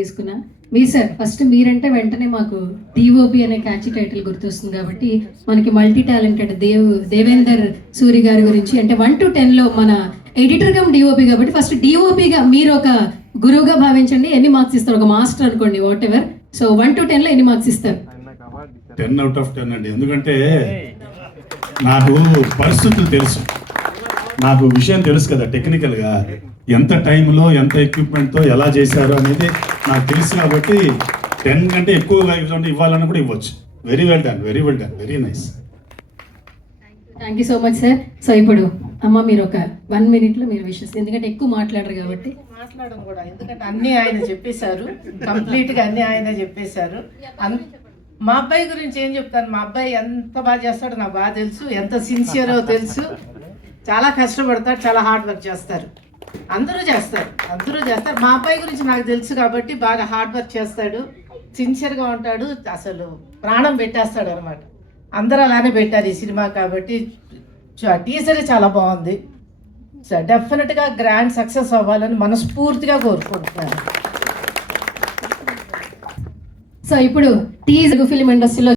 తీసుకున్నా. మీ sir first మీరంటే వెంటనే మాకు డిఓపి అనే క్యాచ్ టైటిల్ గుర్తొస్తుంది కాబట్టి మనకి మల్టీ టాలెంటెడ్ దేవ్ దేవేందర్ సూరి గారి గురించి అంటే వన్ టు టెన్లో మన ఎడిటర్ కమ్ డిఓపి కాబట్టి ఫస్ట్ డిఓపిగా మీరు ఒక గురువుగా భావించండి. ఎన్ని మార్క్స్ ఇస్తారు? ఒక మాస్టర్ అనుకోండి whatever so one to టెన్లో ఎన్ని మార్క్స్ ఇస్తారు? టెన్ అవుట్ ఆఫ్ టెన్ అండి. ఎందుకంటే నాకు పరిస్థితులు తెలుసు. నాకు విషయం తెలుసు కదా టెక్నికల్గా ఎంత టైంలో ఎంత ఎక్విప్మెంట్తో ఎలా చేశారు అనేది నాకు తెలుసు కాబట్టి టెన్ కంటే ఎక్కువ ఇవ్వండి ఇవ్వాలని కూడా ఇవ్వచ్చు. Very well done very well done very nice thank you so much sir so ఇప్పుడు అమ్మ మీరు ఒక వన్ మినిట్లో మీరు విషెస్ ఎందుకంటే ఎక్కువ మాట్లాడరు కాబట్టి. మాట్లాడడం కూడా ఎందుకంటే అన్ని ఆయన చెప్పేశారు. కంప్లీట్గా అన్ని ఆయన చెప్పేశారు. మా అబ్బాయి గురించి ఏం చెప్తాను? మా అబ్బాయి ఎంత బాగా చేస్తాడో నాకు బాగా తెలుసు. ఎంత సిన్సియరో తెలుసు. చాలా కష్టపడతాడు చాలా హార్డ్ వర్క్ చేస్తారు. అందరూ చేస్తారు అందరూ చేస్తారు. మా అబ్బాయి గురించి నాకు తెలుసు కాబట్టి బాగా హార్డ్ వర్క్ చేస్తాడు. సిన్సియర్గా ఉంటాడు అసలు ప్రాణం పెట్టేస్తాడు అనమాట అందరూ అలానే పెట్టారు ఈ సినిమా కాబట్టి టీజర్ చాలా బాగుంది. సో డెఫినెట్గా గ్రాండ్ సక్సెస్ అవ్వాలని మనస్ఫూర్తిగా కోరుకుంటున్నాను. సో ఇప్పుడు టీజర్ ఫిలిం ఇండస్ట్రీలో